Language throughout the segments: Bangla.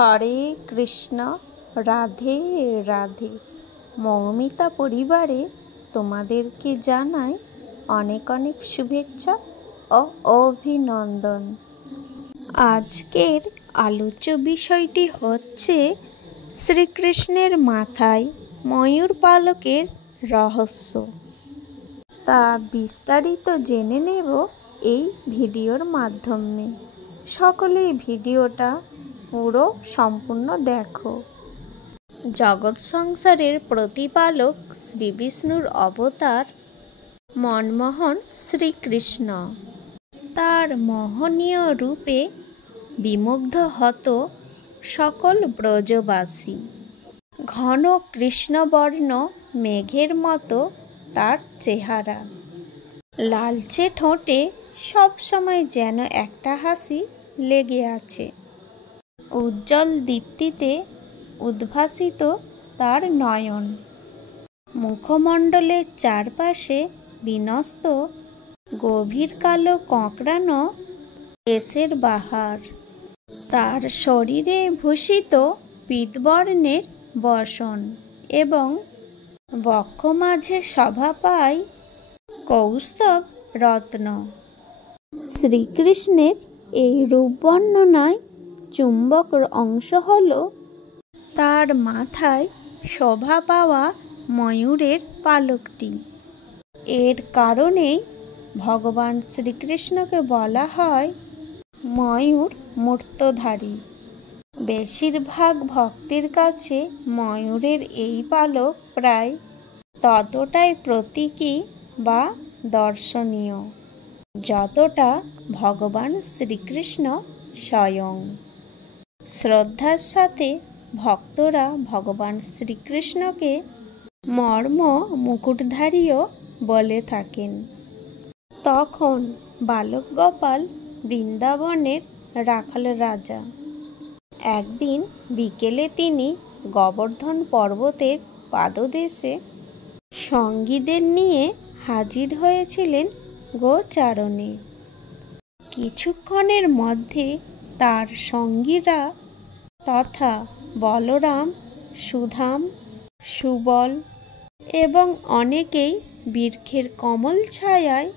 হরে কৃষ্ণ, রাধে রাধে। মৌমিতা পরিবারে তোমাদেরকে জানাই অনেক অনেক শুভেচ্ছা ও অভিনন্দন। আজকের আলোচ্য বিষয়টি হচ্ছে শ্রীকৃষ্ণের মাথায় ময়ূর পালকের রহস্য। তা বিস্তারিত জেনে নেব এই ভিডিওর মাধ্যমে। সকলেই ভিডিওটা পুরো সম্পূর্ণ দেখো। জগৎ সংসারের প্রতিপালক শ্রী বিষ্ণুর অবতার মনমোহন শ্রীকৃষ্ণ। তার মোহনীয় রূপে বিমুগ্ধ হতো সকল ব্রজবাসী। ঘন কৃষ্ণবর্ণ মেঘের মতো তার চেহারা, লালচে ঠোঁটে সবসময় যেন একটা হাসি লেগে আছে। উজ্জ্বল দীপ্তিতে উদ্ভাসিত তার নয়ন, মুখমণ্ডলের চারপাশে বিন্যস্ত গভীর কালো কোঁকড়ানো কেশের বাহার। তার শরীরে ভূষিত পীতবর্ণের বসন এবং বক্ষ মাঝে শোভা পায় কৌস্তব রত্ন। শ্রীকৃষ্ণের এই রূপ বর্ণনায় চুম্বক অংশ হল তার মাথায় শোভা পাওয়া ময়ূরের পালকটি। এর কারণেই ভগবান শ্রীকৃষ্ণকে বলা হয় ময়ূর মূর্তধারী। বেশিরভাগ ভক্তের কাছে ময়ূরের এই পালক প্রায় ততটাই প্রতীকী বা দর্শনীয় যতটা ভগবান শ্রীকৃষ্ণ স্বয়ং। শ্রদ্ধার সাথে ভক্তরা ভগবান শ্রীকৃষ্ণকে মর্ম মুকুটধারীও বলে থাকেন। তখন বালক গোপাল বৃন্দাবনের রাখাল রাজা। একদিন বিকেলে তিনি গোবর্ধন পর্বতের পাদদেশে সঙ্গীদের নিয়ে হাজির হয়েছিলেন গোচারণে। কিছুক্ষণের মধ্যে তার সঙ্গীরা তথা বলরাম, সুধাম, সুবল এবং অনেকেই বৃক্ষের কমল ছায়ায়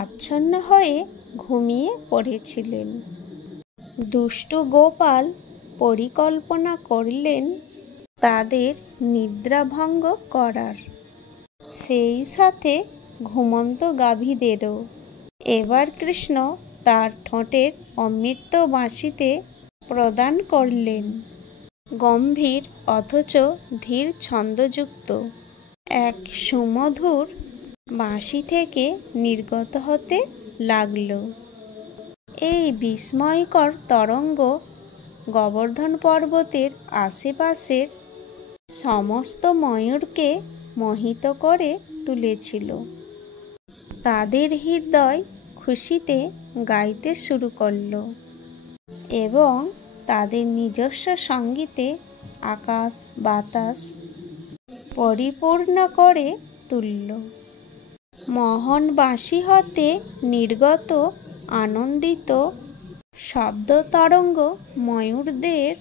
আচ্ছন্ন হয়ে ঘুমিয়ে পড়েছিলেন। দুষ্ট গোপাল পরিকল্পনা করলেন তাদের নিদ্রাভঙ্গ করার, সেই সাথে ঘুমন্ত গাভীদেরও। এবার কৃষ্ণ তার ঠোঁটের অমৃত বাঁশিতে প্রদান করলেন। গম্ভীর অথচ ধীর ছন্দযুক্ত এক সুমধুর বাঁশি থেকে নির্গত হতে লাগল। এই বিস্ময়কর তরঙ্গ গোবর্ধন পর্বতের আশেপাশের সমস্ত ময়ূরকে মোহিত করে তুলেছিল। তাদের হৃদয় খুশিতে গাইতে শুরু করল এবং তাদের নিজস্ব সঙ্গীতে আকাশ বাতাস পরিপূর্ণ করে তুলল। মোহন বাঁশি হতে নির্গত আনন্দিত শব্দ তরঙ্গ ময়ূরদের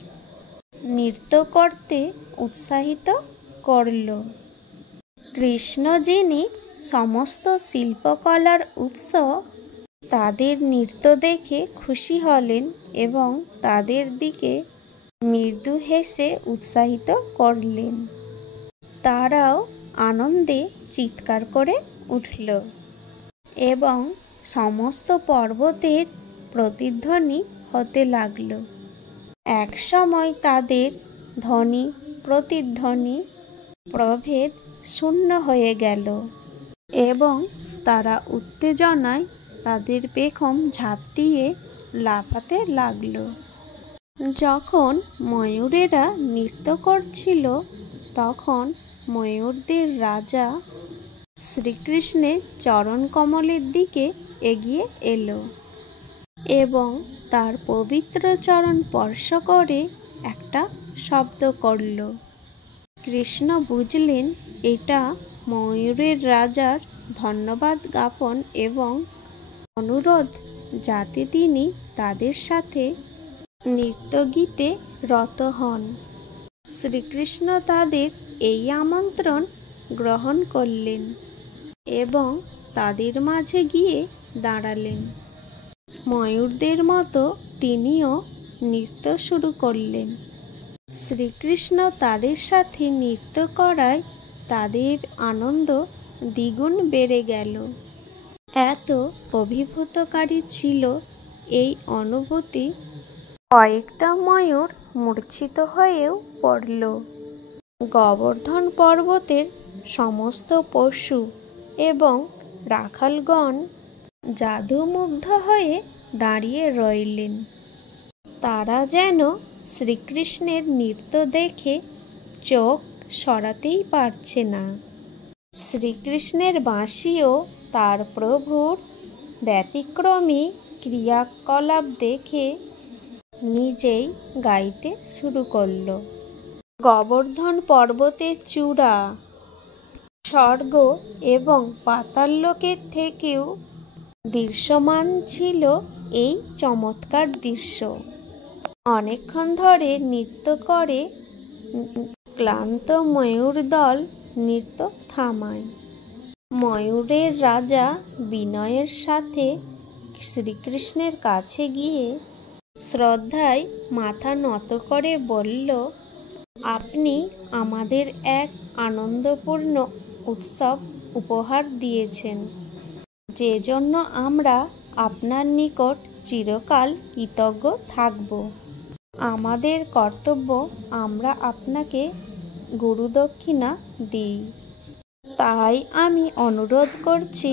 নৃত্য করতে উৎসাহিত করল। কৃষ্ণ, যিনি সমস্ত শিল্পকলার উৎস, তাদের নৃত্য দেখে খুশি হলেন এবং তাদের দিকে মৃদু হেসে উৎসাহিত করলেন। তারাও আনন্দে চিৎকার করে উঠল এবং সমস্ত পর্বতের প্রতিধ্বনি হতে লাগল। একসময় তাদের ধ্বনি প্রতিধ্বনি প্রভেদ শূন্য হয়ে গেল এবং তারা উত্তেজনায় তাদের পেখম ঝাপটিয়ে লাফাতে লাগল। যখন ময়ূরেরা নৃত্য করছিল তখন ময়ূরদের রাজা শ্রীকৃষ্ণের চরণ কমলের দিকে এগিয়ে এলো এবং তার পবিত্র চরণ স্পর্শ করে একটা শব্দ করল। কৃষ্ণ বুঝলেন এটা ময়ূরের রাজার ধন্যবাদ জ্ঞাপন এবং অনুরোধ যাতে তিনি তাদের সাথে নৃত্যগীতে রত হন। শ্রীকৃষ্ণ তাদের এই আমন্ত্রণ গ্রহণ করলেন এবং তাদের মাঝে গিয়ে দাঁড়ালেন। ময়ূরদের মতো তিনিও নৃত্য শুরু করলেন। শ্রীকৃষ্ণ তাদের সাথে নৃত্য করায় তাদের আনন্দ দ্বিগুণ বেড়ে গেল। এত অভিভূতকারী ছিল এই অনুভূতি, কয়েকটা ময়ূর মূর্ছিত হয়েও পড়ল। গোবর্ধন পর্বতের সমস্ত পশু এবং রাখালগণ জাদুমুগ্ধ হয়ে দাঁড়িয়ে রইলেন। তারা যেন শ্রীকৃষ্ণের নৃত্য দেখে চোখ সরাতেই পারছে না। শ্রীকৃষ্ণের বাঁশিও তার প্রভুর ব্যতিক্রমী ক্রিয়াকলাপ দেখে নিজেই গাইতে শুরু করল। গোবর্ধন পর্বতের চূড়া, স্বর্গ এবং পাতাললোকের থেকেও দৃশ্যমান ছিল এই চমৎকার দৃশ্য। অনেকক্ষণ ধরে নৃত্য করে ক্লান্ত ময়ূর দল নৃত্য থামায়। ময়ূরের রাজা বিনয়ের সাথে শ্রীকৃষ্ণের কাছে গিয়ে শ্রদ্ধায় মাথা নত করে বলল, আপনি আমাদের এক আনন্দপূর্ণ উৎসব উপহার দিয়েছেন, যে জন্য আমরা আপনার নিকট চিরকাল কৃতজ্ঞ থাকব। আমাদের কর্তব্য আমরা আপনাকে গুরুদক্ষিণা দিই। তাই আমি অনুরোধ করছি,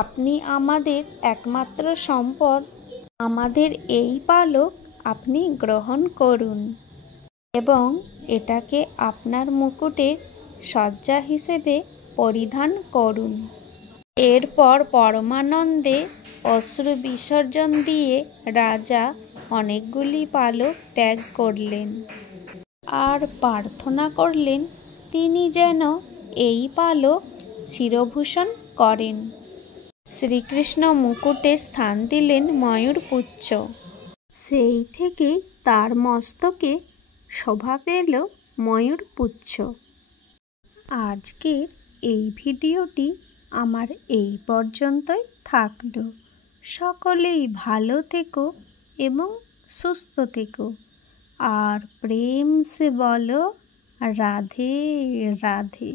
আপনি আমাদের একমাত্র সম্পদ, আমাদের এই পালক আপনি গ্রহণ করুন এবং এটাকে আপনার মুকুটের সজ্জা হিসেবে পরিধান করুন। এরপর পরমানন্দে অশ্রু বিসর্জন দিয়ে রাজা অনেকগুলি পালক ত্যাগ করলেন আর প্রার্থনা করলেন তিনি যেন এই পালক শিরভূষণ করেন। শ্রীকৃষ্ণ মুকুটে স্থান দিলেন ময়ূরপুচ্ছ। সেই থেকে তার মস্তকে শোভা পেল ময়ূরপুচ্ছ। আজকের এই ভিডিওটি আমার এই পর্যন্তই থাকলো। সকলেই ভালো থেকো এবং সুস্থ থেকো আর প্রেম সে বলো রাধে রাধে।